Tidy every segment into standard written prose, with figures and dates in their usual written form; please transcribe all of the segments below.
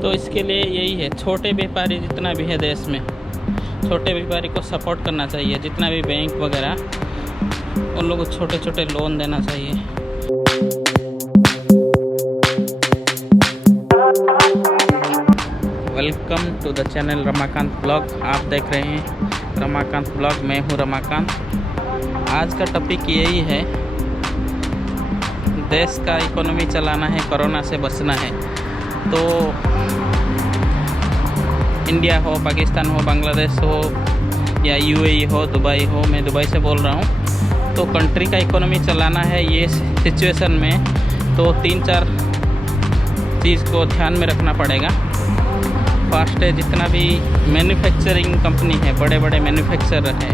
तो इसके लिए यही है, छोटे व्यापारी जितना भी है देश में, छोटे व्यापारी को सपोर्ट करना चाहिए। जितना भी बैंक वगैरह उन लोगों को छोटे छोटे लोन देना चाहिए। Welcome to the channel Ramakant blog. आप देख रहे हैं रमाकांत ब्लॉग, मैं हूं रमाकांत। आज का टॉपिक यही है, देश का इकोनॉमी चलाना है, कोरोना से बचना है। तो इंडिया हो, पाकिस्तान हो, बांग्लादेश हो या यूएई हो, दुबई हो, मैं दुबई से बोल रहा हूँ। तो कंट्री का इकोनॉमी चलाना है ये सिचुएशन में, तो 3-4 चीज़ को ध्यान में रखना पड़ेगा। फर्स्ट है, जितना भी मैन्युफैक्चरिंग कंपनी है, बड़े बड़े मैन्युफैक्चरर है,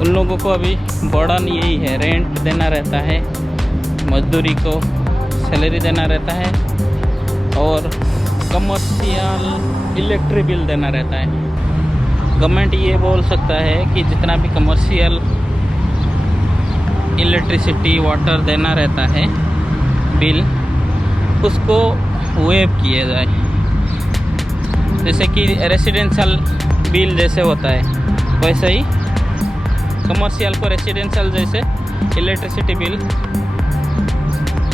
उन लोगों को अभी बर्डन यही है, रेंट देना रहता है, मजदूरी को सैलरी देना रहता है और कमर्शियल इलेक्ट्रिक बिल देना रहता है। गवर्नमेंट ये बोल सकता है कि जितना भी कमर्शियल इलेक्ट्रिसिटी वाटर देना रहता है बिल, उसको वेव किया जाए। जैसे कि रेसिडेंशियल बिल जैसे होता है, वैसे ही कमर्शियल को रेसिडेंशियल जैसे इलेक्ट्रिसिटी बिल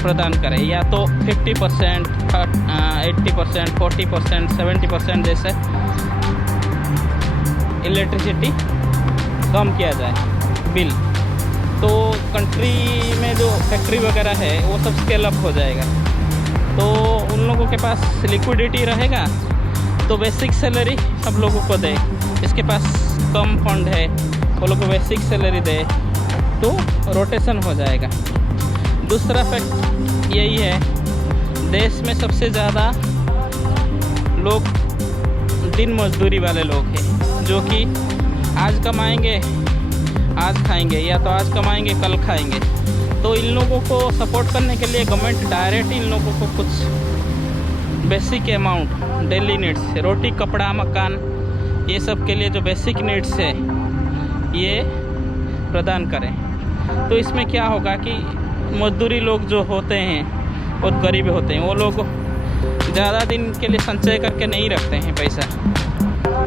प्रदान करें, या तो 50%, 80%, 40%, 70% जैसे इलेक्ट्रिसिटी कम किया जाए बिल। तो कंट्री में जो फैक्ट्री वगैरह है वो सब स्केल अप हो जाएगा। तो उन लोगों के पास लिक्विडिटी रहेगा, तो बेसिक सैलरी सब लोगों को दे। इसके पास कम फंड है, वो लोग को बेसिक सैलरी दे, तो रोटेशन हो जाएगा। दूसरा फैक्ट यही है, देश में सबसे ज़्यादा लोग दिन मजदूरी वाले लोग हैं, जो कि आज कमाएंगे आज खाएंगे, या तो आज कमाएंगे कल खाएंगे। तो इन लोगों को सपोर्ट करने के लिए गवर्नमेंट डायरेक्ट इन लोगों को कुछ बेसिक अमाउंट, डेली नीड्स, रोटी कपड़ा मकान, ये सब के लिए जो बेसिक नीड्स है ये प्रदान करें। तो इसमें क्या होगा कि मजदूरी लोग जो होते हैं, बहुत गरीब होते हैं, वो लोग ज़्यादा दिन के लिए संचय करके नहीं रखते हैं पैसा।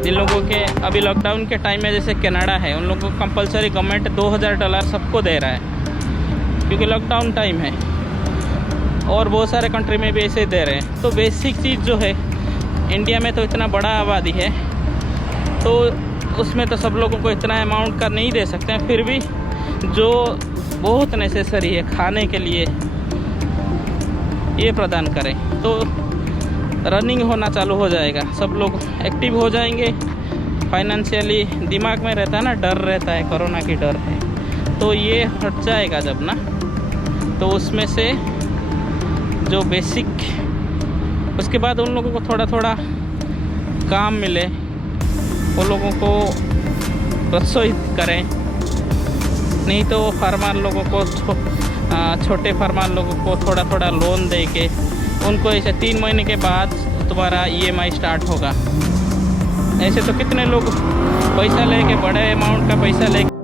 जिन लोगों के अभी लॉकडाउन के टाइम में जैसे कनाडा है, उन लोगों को कंपलसरी गवर्नमेंट $2000 सबको दे रहा है, क्योंकि लॉकडाउन टाइम है। और बहुत सारे कंट्री में भी ऐसे दे रहे हैं। तो बेसिक चीज़ जो है, इंडिया में तो इतना बड़ा आबादी है, तो उसमें तो सब लोगों को इतना अमाउंट का नहीं दे सकते हैं। फिर भी जो बहुत नेसेसरी है खाने के लिए, ये प्रदान करें, तो रनिंग होना चालू हो जाएगा, सब लोग एक्टिव हो जाएंगे। फाइनेंशियली दिमाग में रहता है ना, डर रहता है, कोरोना की डर है, तो ये हट जाएगा जब ना, तो उसमें से जो बेसिक, उसके बाद उन लोगों को थोड़ा थोड़ा काम मिले, उन लोगों को प्रोत्साहित करें। नहीं तो फार्मर लोगों को, छोटे फार्मर लोगों को थोड़ा थोड़ा लोन दे के उनको ऐसे 3 महीने के बाद तुम्हारा EMI स्टार्ट होगा। ऐसे तो कितने लोग पैसा लेके, बड़े अमाउंट का पैसा लेके